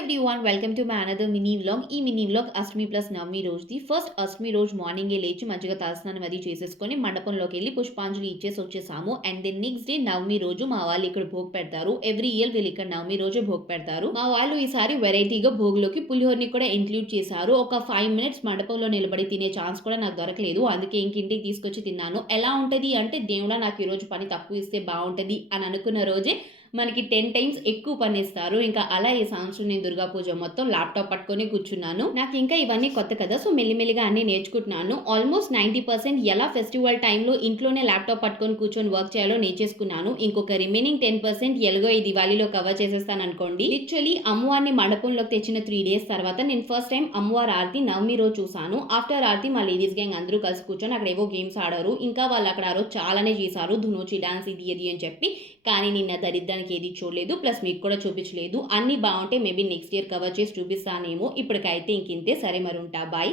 Everyone welcome to my another mini vlog. ఈ mini vlog అష్టమి plus Navami రోజుది. First అష్టమి రోజు మార్నింగే లేచి మంచిగా తలస్నానం అది చేసేసుకొని మండపంలోకి వెళ్ళి పుష్పాంజలి ఇచ్చేసి వచ్చేసాము. అండ్ దెన్ నెక్స్ట్ డే నవమి రోజు మా వాళ్ళు ఇక్కడ భోగ్ పెడతారు. ఎవ్రీ ఇయర్ వీళ్ళు ఇక్కడ నవమి రోజు భోగ్ పెడతారు. మా వాళ్ళు ఈసారి వెరైటీగా భోగులోకి పులిహోరని కూడా ఇంక్లూడ్ చేశారు. ఒక 5 మినిట్స్ మండపంలో నిలబడి తినే ఛాన్స్ కూడా నాకు దొరకలేదు. అందుకే ఇంకింటికి తీసుకొచ్చి తిన్నాను. ఎలా ఉంటది అంటే దేవుడా నాకు ఈ రోజు పని తక్కువ ఇస్తే బాగుంటది అని అనుకున్న రోజే మనకి 10 టైమ్స్ ఎక్కువ పనిస్తారు. ఇంకా అలా ఈ సంవత్సరం నేను దుర్గా పూజ మొత్తం ల్యాప్టాప్ పట్టుకొని కూర్చున్నాను. నాకు ఇంకా ఇవన్నీ కొత్త కదా, సో మెల్లిమెల్లిగా అన్ని నేర్చుకుంటున్నాను. ఆల్మోస్ట్ 90% ఎలా ఫెస్టివల్ టైంలో ఇంట్లోనే ల్యాప్టాప్ పట్టుకొని కూర్చొని వర్క్ చేయాలో నేర్చేసుకున్నాను. ఇంకొక రిమైనింగ్ 10% ఎలాగో ఈ దివాళీలో కవర్ చేసేస్తాను అనుకోండి. లిటరలీ అమ్మవారిని మండపంలోకి తెచ్చిన 3 డేస్ తర్వాత నేను ఫస్ట్ టైం అమ్మవారి ఆరతి నవమి రోజు చూసాను. ఆఫ్టర్ ఆరతి మా లేడీస్ గ్యాంగ్ అందరూ కలిసి కూర్చొని అక్కడ ఏవో గేమ్స్ ఆడారు. ఇంకా వాళ్ళు అక్కడ ఆ రోజు చాలానే చేశారు, ధునోచి డాన్స్ ఇది అది అని చెప్పి. కానీ నిన్న దరిద్రానికి ఏది చూడలేదు, ప్లస్ మీకు కూడా చూపించలేదు. అన్ని బాగుంటే మేబీ నెక్స్ట్ ఇయర్ కవర్ చేసి చూపిస్తానేమో. ఇప్పటికైతే ఇంకింతే. సరే మరి ఉంటా, బాయ్.